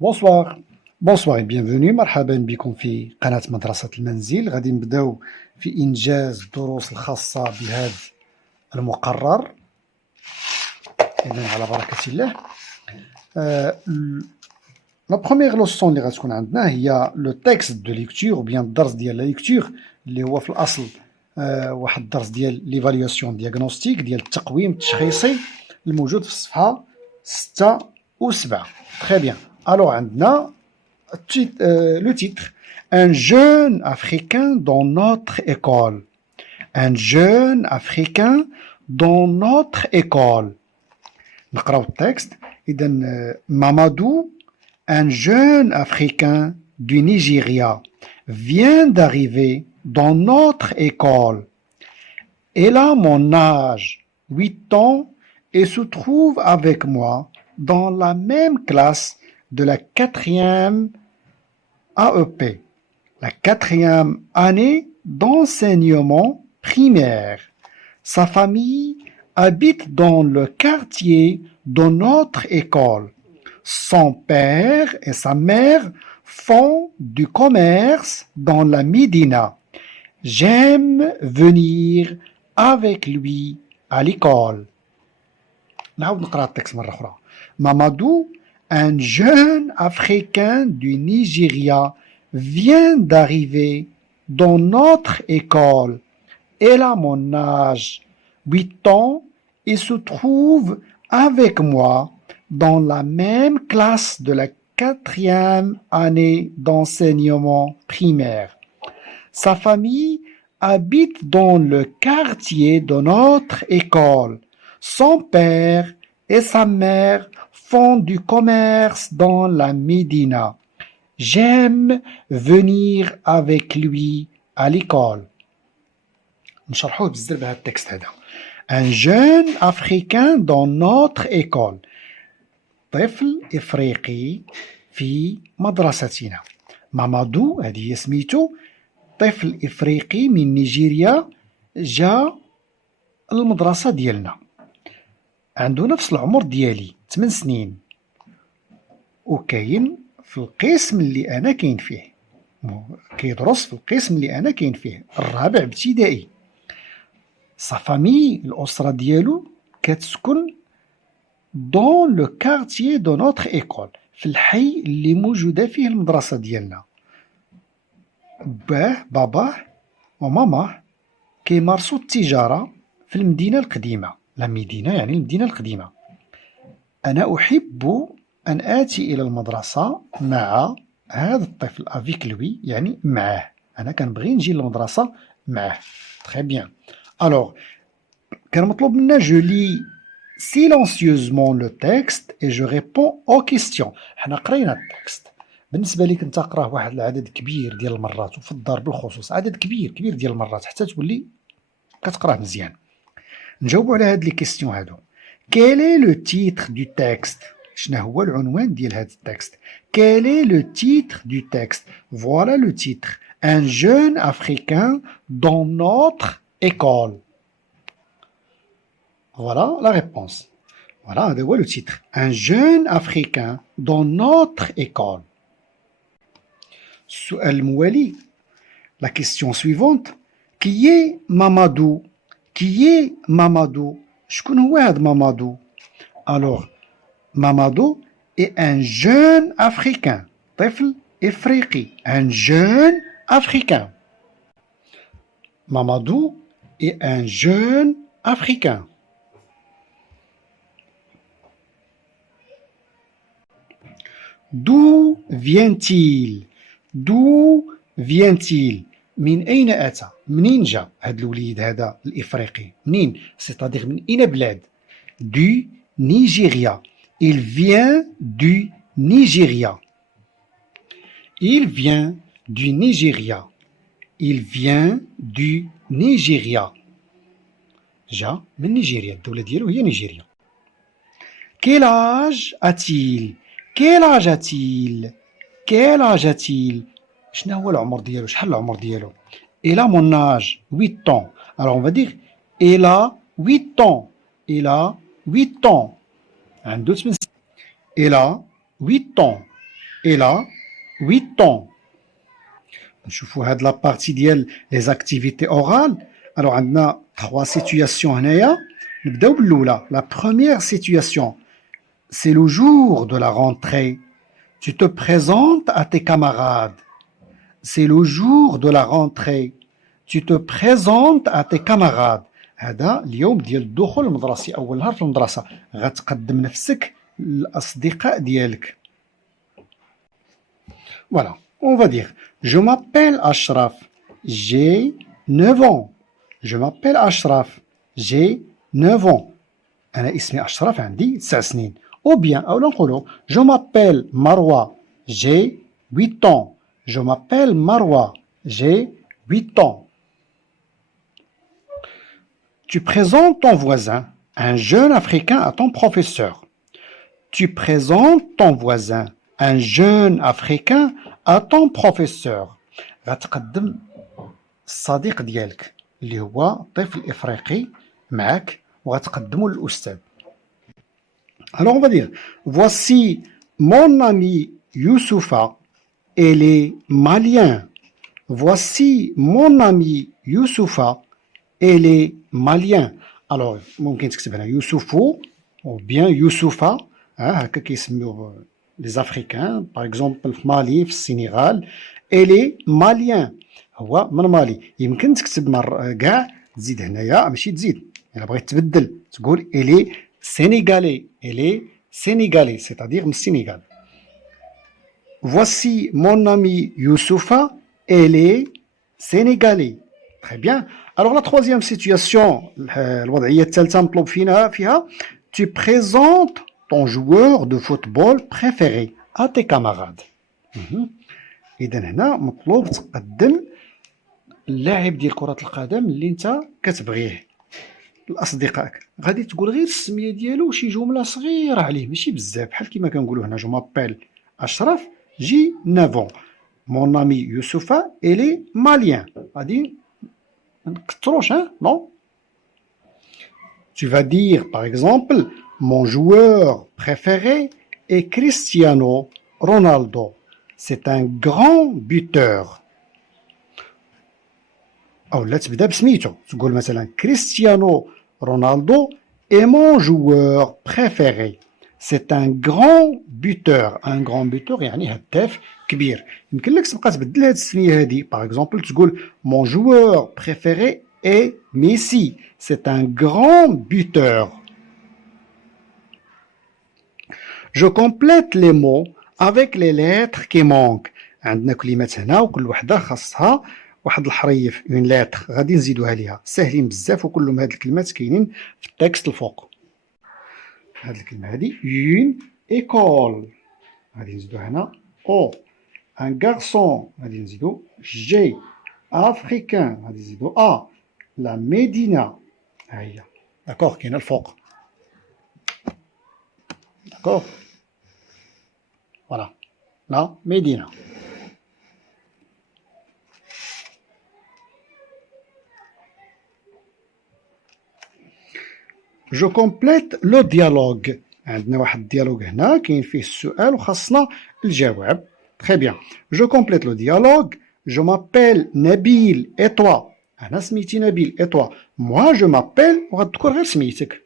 Bonsoir. Bonsoir et bienvenue. مرحبا بكم في قناة مدرسة المنزل. غادي نبداو في إنجاز الدروس الخاصة بهذا المقرر. إذن على بركة الله. La première leçon اللي غتكون عندنا هي لو تكست دو ليكتور وبيان الدرس ديال لا ليكتور اللي هو في الأصل واحد الدرس ديال ليفاليواسيون دياغنوستيك ديال التقويم التشخيصي الموجود في الصفحة 6 و 7. Très bien. Alors عندنا le titre, un jeune Africain dans notre école. Un jeune Africain dans notre école. نقراو التكست. إذا Mamadou, un jeune Africain du Nigeria, vient d'arriver dans notre école. Il a mon âge, 8 ans, et se trouve avec moi dans la même classe de la 4e AEP, la 4e année d'enseignement primaire. Sa famille habite dans le quartier de notre école. Son père et sa mère font du commerce dans la Médina. J'aime venir avec lui à l'école. نعاود نقرأ التكست مرة أخرى. Mamadou, un jeune Africain du Nigeria, vient d'arriver dans notre école. Il a mon âge, 8 ans, et se trouve avec moi dans la même classe de la 4e année d'enseignement primaire. Sa famille habite dans le quartier de notre école. Son père et sa mère font du commerce dans la Médina. J'aime venir avec lui à l'école. نشرحوه بزاف بهذا التكست هذا. Un jeune Africain dans notre école. طفل إفريقي في مدرستنا. مامادو هذه هي سميتو، طفل إفريقي من نيجيريا جا المدرسة ديالنا. عنده نفس العمر ديالي 8 سنين، وكاين في القسم اللي أنا كاين فيه، كيدرس في القسم اللي أنا كاين فيه، الرابع ابتدائي. صافامي الأسرة ديالو كتسكن دون لو كارتيي دو نوتر إيكول، في الحي اللي موجودة فيه المدرسة ديالنا. باباه وماماه كيمارسوا التجارة في المدينة القديمة. لا ميدينا يعني المدينة القديمة. أنا أحب أن آتي إلى المدرسة مع هذا الطفل افيك لوي، يعني معاه. أنا كنبغي نجي للمدرسة معاه. Très bien. Alors كان مطلوب منا je lis silencieusement le texte et je réponds aux questions. حنا قرينا التكست. بالنسبة لي كنت أقراه واحد العدد كبير ديال المرات، وفي الدار بالخصوص عدد كبير ديال المرات حتى تولي كتقراه مزيان. نجاوبوا على هاد لي كيستيون هادو. Quel est le titre du texte? شنو هو العنوان ديال هاد التكست؟ Quel est le titre du texte? Voilà le titre. Un jeune Africain dans notre école. Voilà la réponse. Voilà, هذا هو le titre. Un jeune Africain dans notre école. السؤال الموالي. La question suivante. Qui est Mamadou? Qui est Mamadou? شكون هو هاد Mamadou? Alors, Mamadou est un jeune Africain. طفل إفريقي. Un jeune Africain. Mamadou est un jeune Africain. D'où vient-il? D'où vient-il? من أين أتى؟ منين جا هاد الوليد هذا الإفريقي؟ منين؟ c'est-à-dire من أين بلاد؟ Du Nigeria. Il vient du Nigeria. Il vient du Nigeria. Il vient du Nigeria. جا من نيجيريا، الدولة ديالو هي نيجيريا. Quel âge a-t-il? Quel âge a-t-il? Quel âge a-t-il? شنو هو العمر ديالو؟ شحال العمر ديالو؟ Il a mon âge, 8 ans. Alors on va dire il a 8 ans. Il a 8 ans. عنده 8 سنين. Il a 8 ans. elle a 8 ans. نشوفوا هاد la partie ديال les activités orales. Alors عندنا 3 situations هنايا. نبداو بالأولى. La première situation, c'est le jour de la rentrée. Tu te présentes à tes camarades. C'est le jour de la rentrée. Tu te présentes à tes camarades. هذا اليوم ديال الدخول المدرسي، أول نهار في المدرسة غتقدم نفسك للأصدقاء ديالك. Voilà, on va dire je m'appelle Ashraf, j'ai 9 ans. Je m'appelle Ashraf, j'ai 9 ans. أنا اسمي أشرف عندي 9 سنين. Ou bien أو نقولوا je m'appelle Marwa, j'ai 8 ans. Je m'appelle Marwa, j'ai 8 ans. Tu présentes ton voisin, un jeune Africain, à ton professeur. Tu présentes ton voisin, un jeune Africain, à ton professeur. غتقدم الصديق ديالك اللي هو طفل إفريقي معك وغتقدمه للأستاذ. Alors on va dire voici mon ami Youssoufa, elle est malien. Voici mon ami Youssoufa, elle est malien. Alors ممكن تكتب هنا يوسفو ou bien يوسوفا هكا كيسميوه les Africains par exemple في مالي في السنغال elle est malien هو من مالي. يمكن تكتب كاع تزيد هنايا ماشي تزيد الا بغيت تبدل تقول elle est sénégalais, elle est sénégalais, c'est-à-dire من السنغال. Voici mon ami Youssoufa, elle est sénégalais. Très bien. Alors la troisième situation, الوضعية الثالثة مطلوب فيها tu présentes ton joueur de football préféré à tes camarades. إذا هنا مطلوب تقدم اللاعب ديال كرة القدم اللي انت كتبغيه لأصدقائك. غادي تقول غير السمية ديالو وشي جملة صغيرة عليه ماشي بزاف بحال كيما كنقولوا هنا جو مابيل أشرف جي 9 ans. Mon ami Youssoufa, elle est malien. غادي نكتروش non? Tu vas dire par exemple mon joueur préféré est Cristiano Ronaldo. C'est un grand buteur. أو لا تبدا بسميتو تقول مثلا كريستيانو رونالدو est mon joueur préféré. C'est un grand buteur. Un grand buteur يعني هداف كبير. يمكن لك تبقى تبدل هاد السمية هادي. Par exemple تقول mon joueur préféré est Messi. C'est un grand buteur. Je complète les mots avec les lettres qui manquent. عندنا كلمات هنا وكل وحدة خاصها واحد الحريف اون لاتر غادي نزيدوها ليها ساهلين بزاف وكلهم هاد الكلمات كاينين في التكست الفوق. هاد الكلمه هادي اون ايكول غادي نزيدو هنا او ان غارسون غادي نزيدو جي افريكان غادي نزيدو لا ميدينا ها هي داكوغ كاينه الفوق داكوغ فوالا لا ميدينا. Je complète le dialogue. عندنا واحد الديالوج هنا كاين فيه السؤال وخاصنا الجواب. Très bien. Je complète le dialogue. Je m'appelle Nabil et toi. أنا سميتي نبيل et toi. Moi je m'appelle وغتذكر غير سميتك.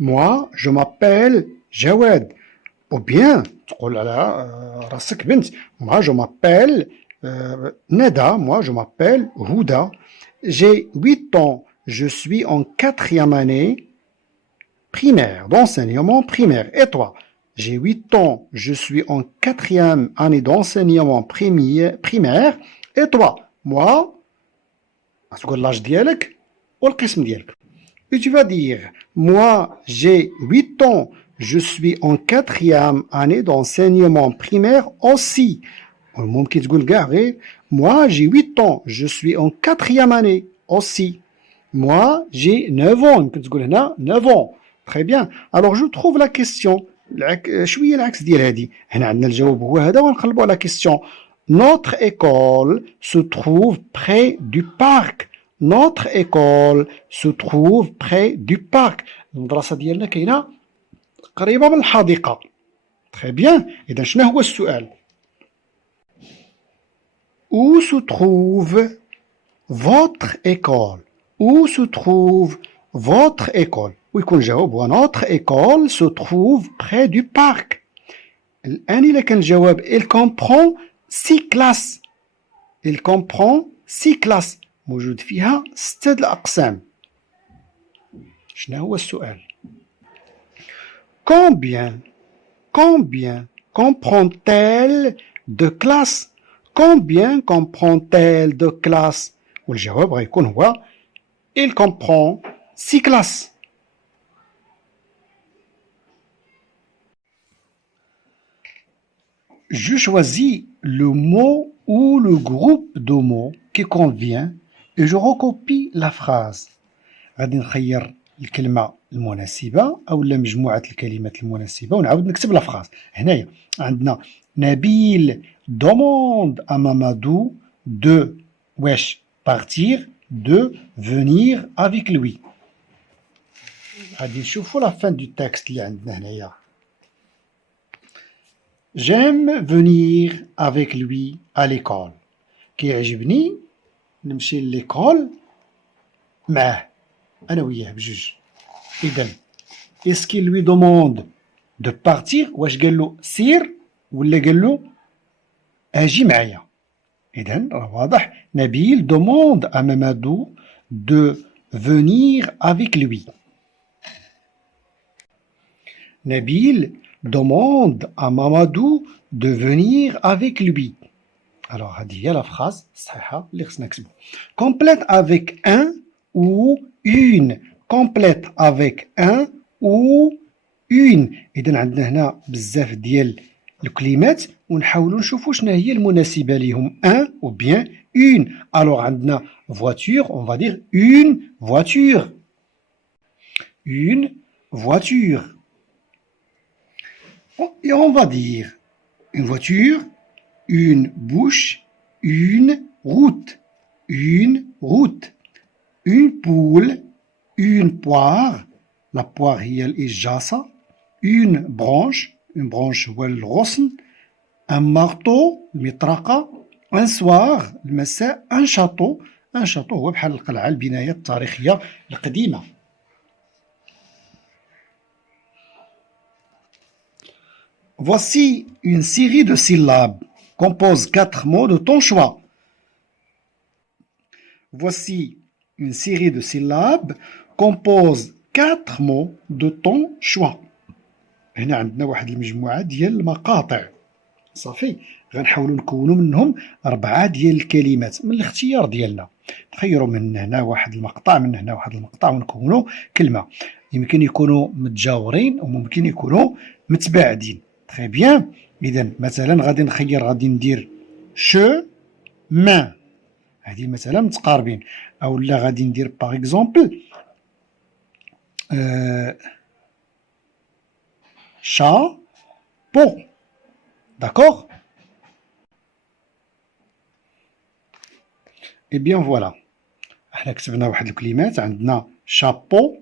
Moi je m'appelle جواد. Ou bien تقول على راسك بنت. Moi je m'appelle Neda. Moi je m'appelle Houda. J'ai 8 ans. Je suis en 4e année primaire, d'enseignement primaire. Et toi? J'ai 8 ans. Je suis en 4e année d'enseignement primaire. Et toi? Moi, تقول l'âge ديالك والقسم ديالك. Et tu vas dire, moi, j'ai 8 ans. Je suis en 4e année d'enseignement primaire aussi. ممكن تقول كاع غير moi, j'ai 8 ans. Je suis en 4e année aussi. Moi, j'ai 9 ans. يمكن تقول هنا 9 ans. Très bien. Alors, je trouve la question. شوية العكس ديال هذه. هنا عندنا الجواب هو هذا ونقلبوا على question. Notre école se trouve près du parc. Notre école se trouve près du parc. المدرسة ديالنا كاينة قريبة من الحديقة. Très bien. إذا شنو هو السؤال؟ Où se trouve votre école? Où se trouve votre école؟ ويكون الجواب notre école se trouve près du parc. الآن إلا كان الجواب il comprend 6 classes. il comprend 6 classes. موجود فيها 6 الأقسام. شنو هو السؤال؟ Combien comprend-elle de classes? Combien comprend-elle de classes? والجواب غيكون هو il comprend 6 classes. Je choisis le mot ou le groupe de mots qui convient et je recopie la phrase. غادي نخير الكلمة المناسبة أو مجموعة الكلمات المناسبة ونعاود نكتب لا فراز. هنايا عندنا نبيل demande à Mamadou de واش partir de venir avec lui. غادي نشوفوا لا fin du texte اللي عندنا هنايا. J'aime venir avec lui à l'école. كيعجبني نمشي لليكول معاه أنا وياه بجوج. إذن est-ce qu'il lui demande de partir واش قال له سير ولا قال له أجي معايا؟ إذن راه واضح نبيل demande à Mamadou de venir avec lui. نبيل demande à Mamadou de venir avec lui. Alors هذه هي لا فراز الصحيحة اللي خصنا نكتبو. Complète avec un ou une. Complète avec un ou une. إذن عندنا هنا بزاف ديال الكلمات ونحاولوا نشوفوا شنو هي المناسبة ليهم un ou bien une. Alors عندنا voiture, on va dire une voiture. Une voiture. Et on va dire une voiture, une bouche, une route. Une route. Une poule, une poire. La poire هي الإجاصة. Une branche هو الغصن. Un marteau المطرقة. Un soir المساء. Un château هو بحال القلعة البناية التاريخية القديمة. Voici une série de syllabes. Compose 4 mots de ton choix. Voici une série de syllabes. Compose 4 mots de ton choix. هنا عندنا واحد المجموعة ديال المقاطع. صافي غنحاولوا نكونوا منهم 4 ديال الكلمات من الاختيار ديالنا. نخيروا من هنا واحد المقطع من هنا واحد المقطع ونكونوا كلمة. يمكن يكونوا متجاورين وممكن يكونوا متباعدين. Très bien. إذن مثلا غادي نخير غادي ندير chemin. هذه مثلا متقاربين. أو لا غادي ندير باغ إكزومبل chapeau. D'accord? Eh bien voilà. احنا كتبنا واحد الكلمات عندنا chapeau.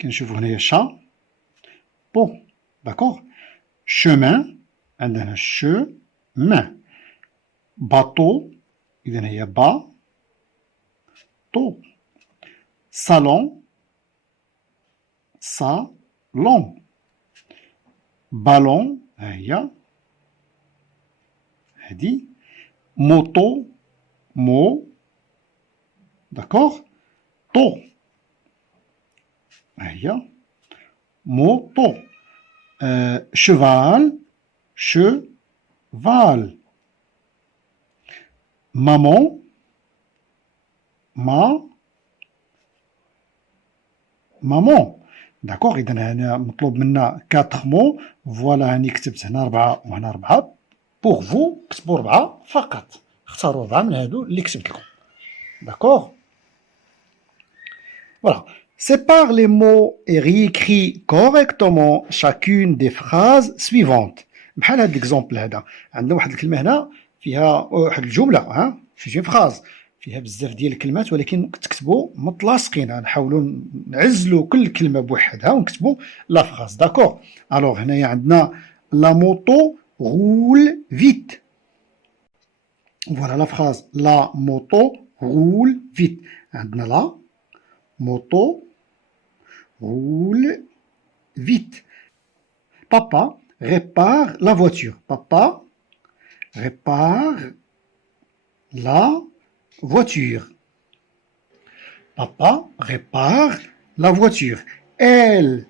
كنشوفوا هنايا chapeau. D'accord? chemin عندنا chemin. bateau إذن هي bateau. salon salon. ballon هي هذه. moto mot. D'accord? to هي moto. cheval cheval. maman maman. D'accord? إذن هنا مطلوب منا 4 mots. فوالا هاني كتبت هنا 4 وهنا 4. بوغ فو كتبوا 4 فقط. اختاروا 4 من هادو اللي كتبت لكم. D'accord? Voilà. Sépare les mots et réécris correctement chacune des phrases suivantes. بحال هاد l'exemple هذا. عندنا واحد الكلمة هنا فيها واحد الجملة في فراز فيها بزاف ديال الكلمات ولكن تكتبوا متلاصقين. نحاولوا نعزلوا كل كلمة بوحدها ونكتبوا لا فراز. داكور؟ الوغ هنايا عندنا la moto roule vite. Voilà la phrase. La moto roule vite. عندنا la moto roule vite. Papa répare la voiture. Papa répare la voiture. Papa répare la voiture. Elle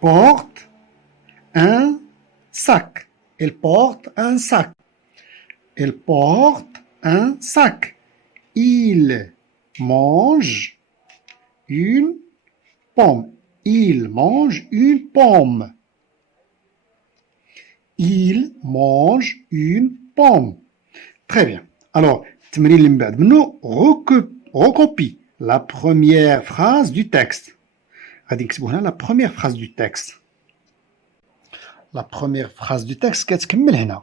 porte un sac. Elle porte un sac. Elle porte un sac. Il mange une pomme. Il mange une pomme. Il mange une pomme. Très bien. Alors, التمرين اللي من بعد منه recopie la première phrase du texte. غادي نكتبوا هنا la première phrase du texte. La première phrase du texte كتكمل هنا.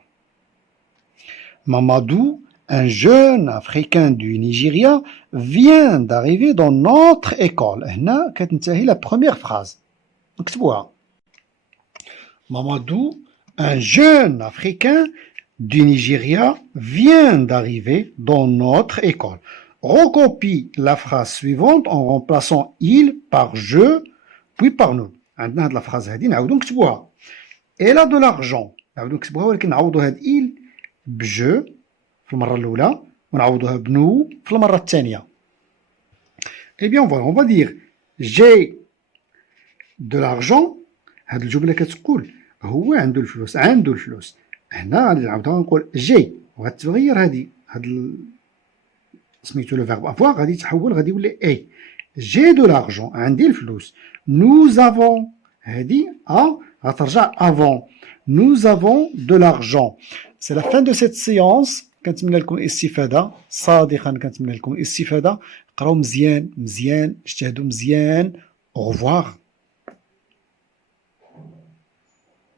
Mamadou, un jeune africain du Nigeria, vient d'arriver dans notre école. هنا كتنتهي la première phrase. نكتبوها. Mamadou, un jeune africain du Nigeria vient d'arriver dans notre école. Recopie la phrase suivante en remplaçant il par je, puis par nous. عندنا هاد la phrase هادي نعاودو نكتبوها. Elle a de l'argent. نعاودو نكتبوها ولكن نعوضو هاد il بجو في المرة الأولى ونعوضوها بنو في المرة الثانية. Eh bien voilà, on va dire j'ai de l'argent. هاد الجملة كتقول هو عنده الفلوس، عنده الفلوس. هنا غادي نعاودها نقول جي وغتتغير هادي سميتو لو فيرب افوار غادي يتحول غادي يولي اي. جي دو لارجون عندي الفلوس. نوز افون هادي غترجع افون. نوز افون دو لارجون. سي لا فان دو سيت سيونس. كنتمنى لكم الاستفاده صادقا، كنتمنى لكم الاستفاده. قراو مزيان مزيان، اجتهدوا مزيان. او revoir.